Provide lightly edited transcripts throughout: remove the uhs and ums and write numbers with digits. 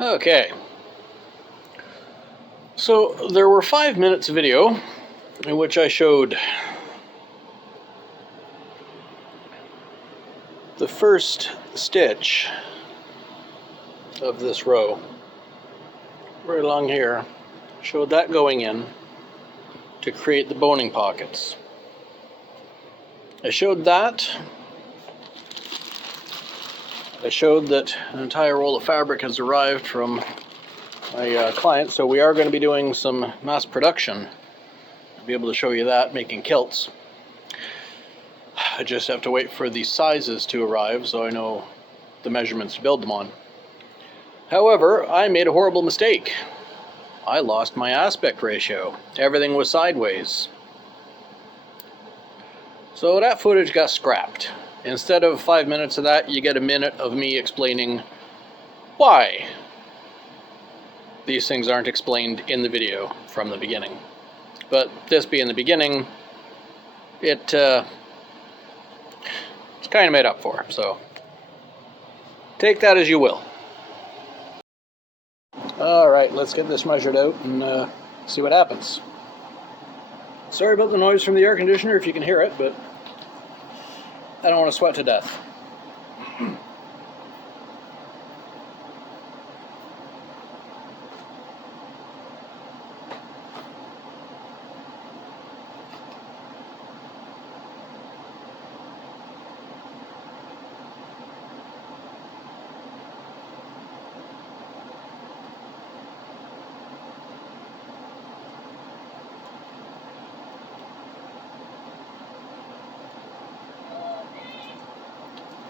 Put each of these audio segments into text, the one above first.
Okay. So there were 5 minutes of video in which I showed the first stitch of this row right along here. Showed that going in to create the boning pockets. I showed that. I showed that an entire roll of fabric has arrived from my client, so we are going to be doing some mass production. I'll be able to show you that, making kilts. I just have to wait for the sizes to arrive so I know the measurements to build them on. However, I made a horrible mistake. I lost my aspect ratio. Everything was sideways. So that footage got scrapped. Instead of 5 minutes of that, you get a minute of me explaining why these things aren't explained in the video from the beginning. But this being the beginning, it's kind of made up for, so take that as you will. Alright, let's get this measured out and see what happens. Sorry about the noise from the air conditioner if you can hear it, but I don't want to sweat to death.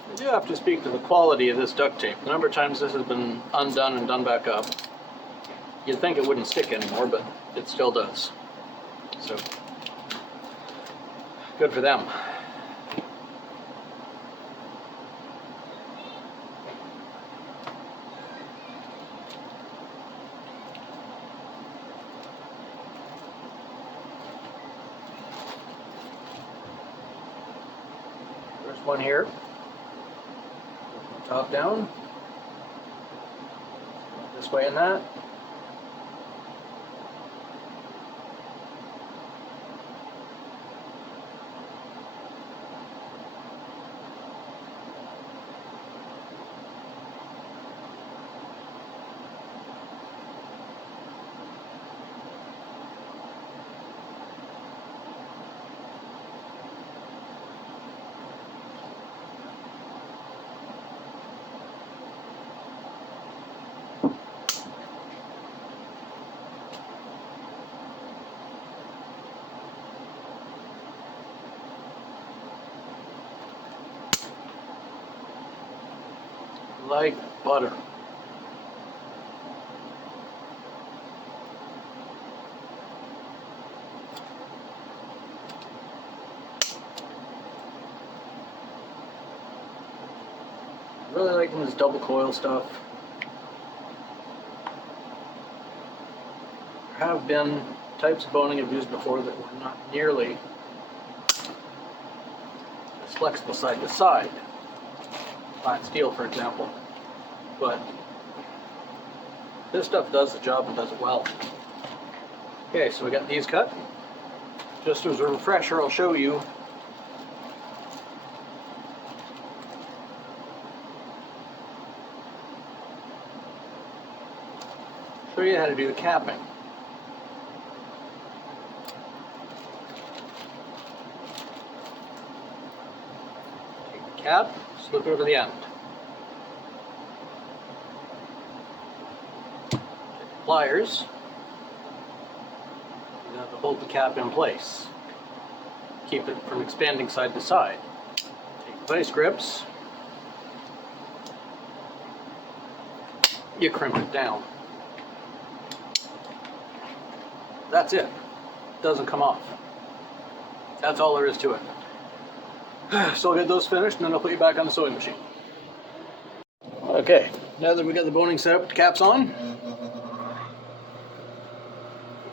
I do have to speak to the quality of this duct tape. The number of times this has been undone and done back up. You'd think it wouldn't stick anymore, but it still does. So, good for them. There's one here. Top down, this way and that. Like butter. Really liking this double coil stuff. There have been types of boning I've used before that were not nearly as flexible side to side. Flat steel, for example. But this stuff does the job and does it well. Okay, so we got these cut. Just as a refresher, I'll show you how to do the capping. Take the cap, slip it over the end. Pliers, you have to hold the cap in place. Keep it from expanding side to side. Take the vice grips, you crimp it down. That's it. Doesn't come off. That's all there is to it. So I'll get those finished and then I'll put you back on the sewing machine. Okay, now that we got the boning set up, the cap's on.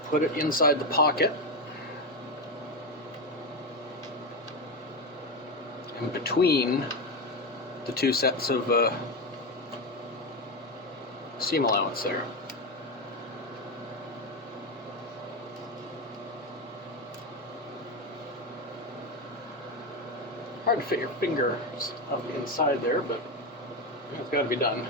Put it inside the pocket. In between the two sets of seam allowance there. Hard to fit your fingers up inside there, but it's got to be done.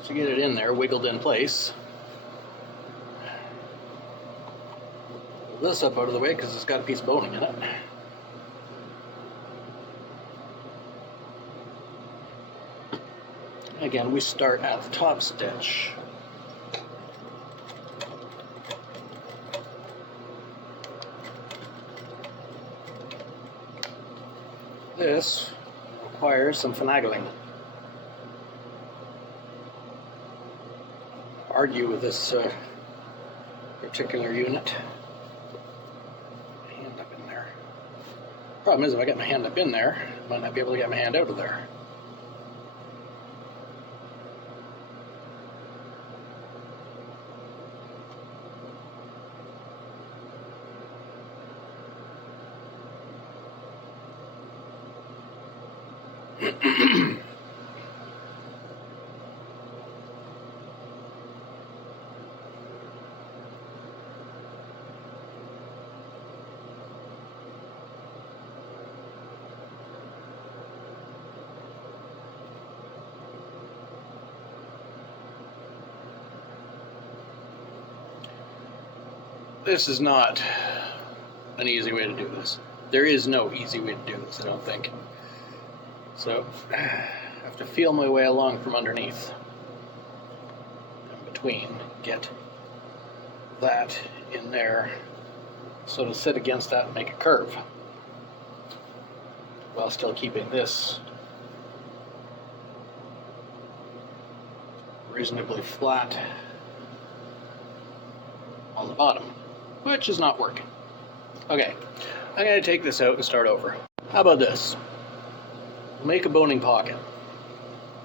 So get it in there, wiggled in place. Pull this up out of the way because it's got a piece of boning in it. Again, we start at the top stitch. This requires some finagling. Argue with this particular unit. Hand up in there. Problem is, if I get my hand up in there, I might not be able to get my hand out of there. This is not an easy way to do this. There is no easy way to do this, I don't think. So, I have to feel my way along from underneath. In between, get that in there, so to sit against that and make a curve, while still keeping this reasonably flat on the bottom, which is not working. Okay, I'm going to take this out and start over. How about this? Make a boning pocket.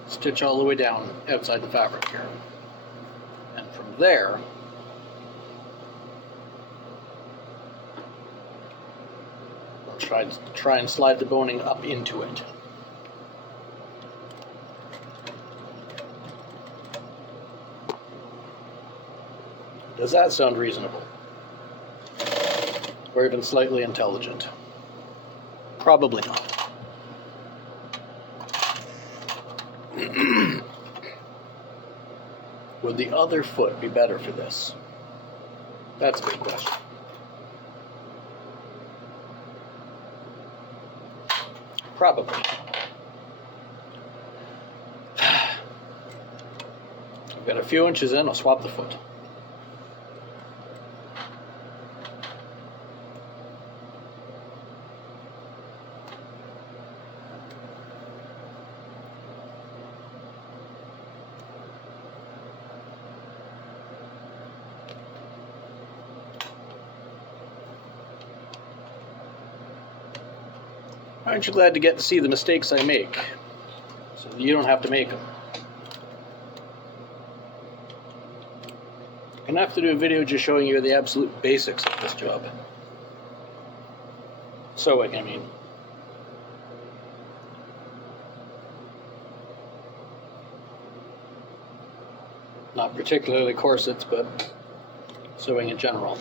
Stitch all the way down outside the fabric here. And from there, we'll try and slide the boning up into it. Does that sound reasonable? Or even slightly intelligent? Probably not. Would the other foot be better for this? That's a big question. Probably. I've got a few inches in, I'll swap the foot. Aren't you glad to get to see the mistakes I make, so that you don't have to make them? I'm going to have to do a video just showing you the absolute basics of this job. Sewing, I mean. Not particularly corsets, but sewing in general.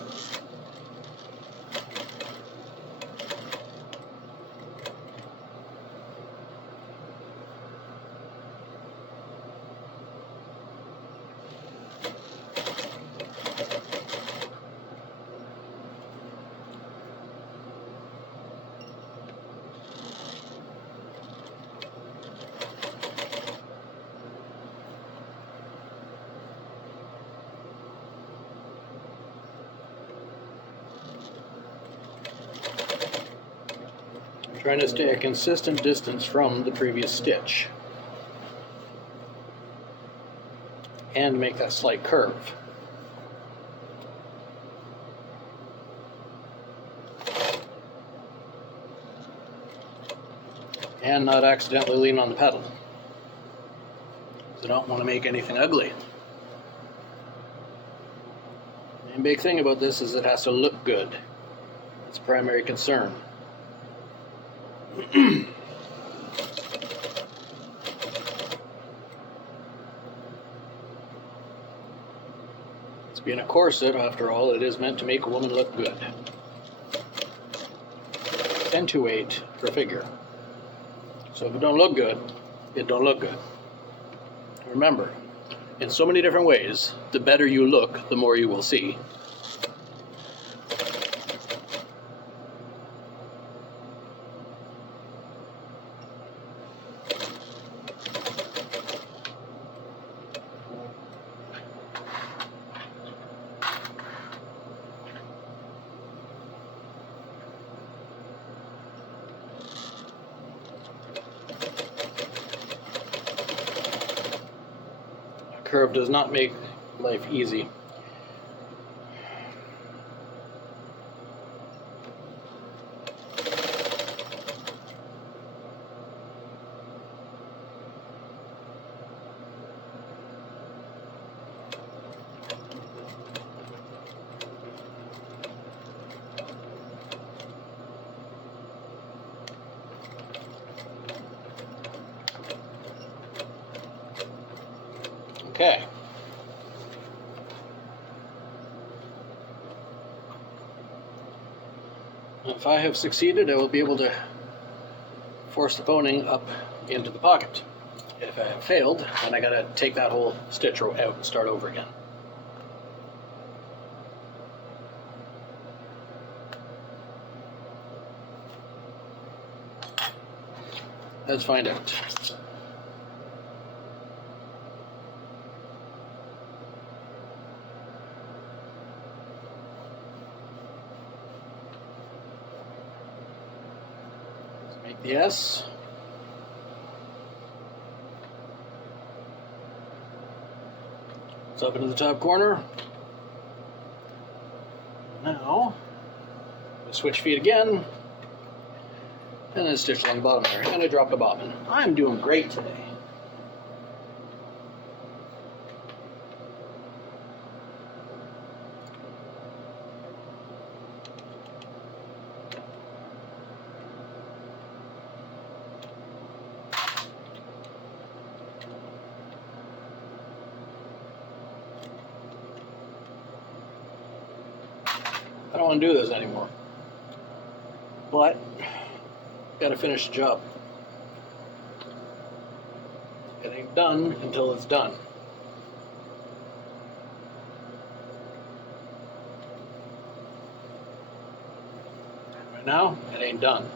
Trying to stay a consistent distance from the previous stitch and make that slight curve. and not accidentally lean on the pedal. I don't want to make anything ugly. The main big thing about this is it has to look good. That's a primary concern. It's being a corset, after all, it is meant to make a woman look good. Accentuate her figure. So if it don't look good, it don't look good. Remember, in so many different ways, the better you look, the more you will see. Curve does not make life easy. Okay. If I have succeeded, I will be able to force the boning up into the pocket. If I have failed, then I gotta take that whole stitch row out and start over again. Let's find out. Make the S. It's up into the top corner. Now, switch feet again, and then stitch along the bottom there, and I dropped a bobbin. I'm doing great today. I don't want to do this anymore, but gotta finish the job. It ain't done until it's done. Right now, it ain't done.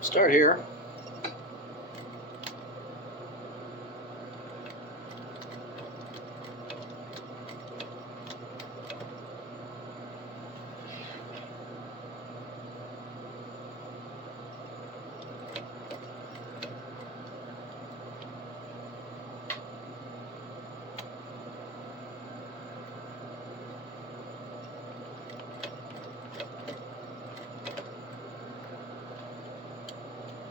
Start here.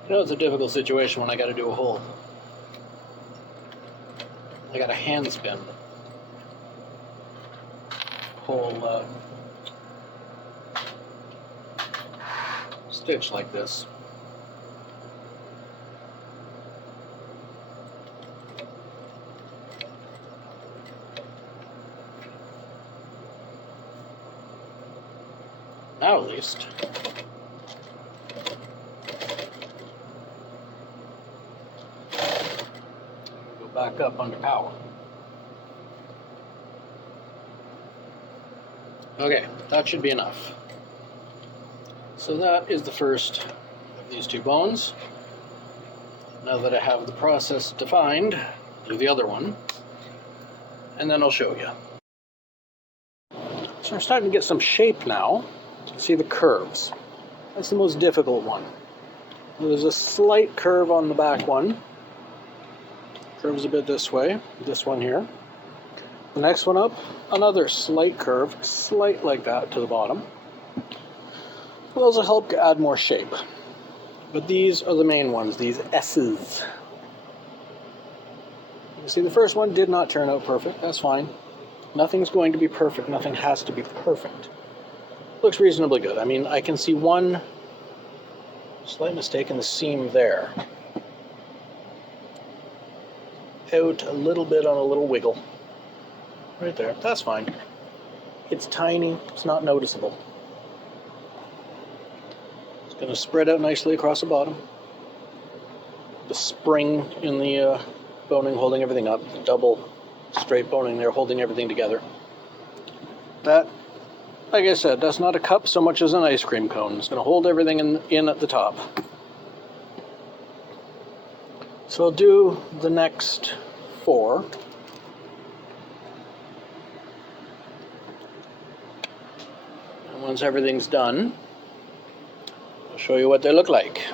You know, it's a difficult situation when I got to do a whole. I got a hand spin. Whole stitch like this. Now at least. Back up under power. Okay, that should be enough. So that is the first of these two bones. Now that I have the process defined, do the other one, and then I'll show you. So I'm starting to get some shape now. You can see the curves. That's the most difficult one. There's a slight curve on the back one. curves a bit this way, this one here. The next one up, another slight curve, slight like that to the bottom. Those will help to add more shape. But these are the main ones, these S's. You see, the first one did not turn out perfect. That's fine. Nothing's going to be perfect. Nothing has to be perfect. Looks reasonably good. I mean, I can see one slight mistake in the seam there. Out a little bit on a little wiggle. Right there. That's fine. It's tiny. It's not noticeable. It's going to spread out nicely across the bottom. The spring in the boning holding everything up. The double straight boning there holding everything together. That, like I said, that's not a cup so much as an ice cream cone. It's going to hold everything in at the top. So I'll do the next 4. And once everything's done, I'll show you what they look like.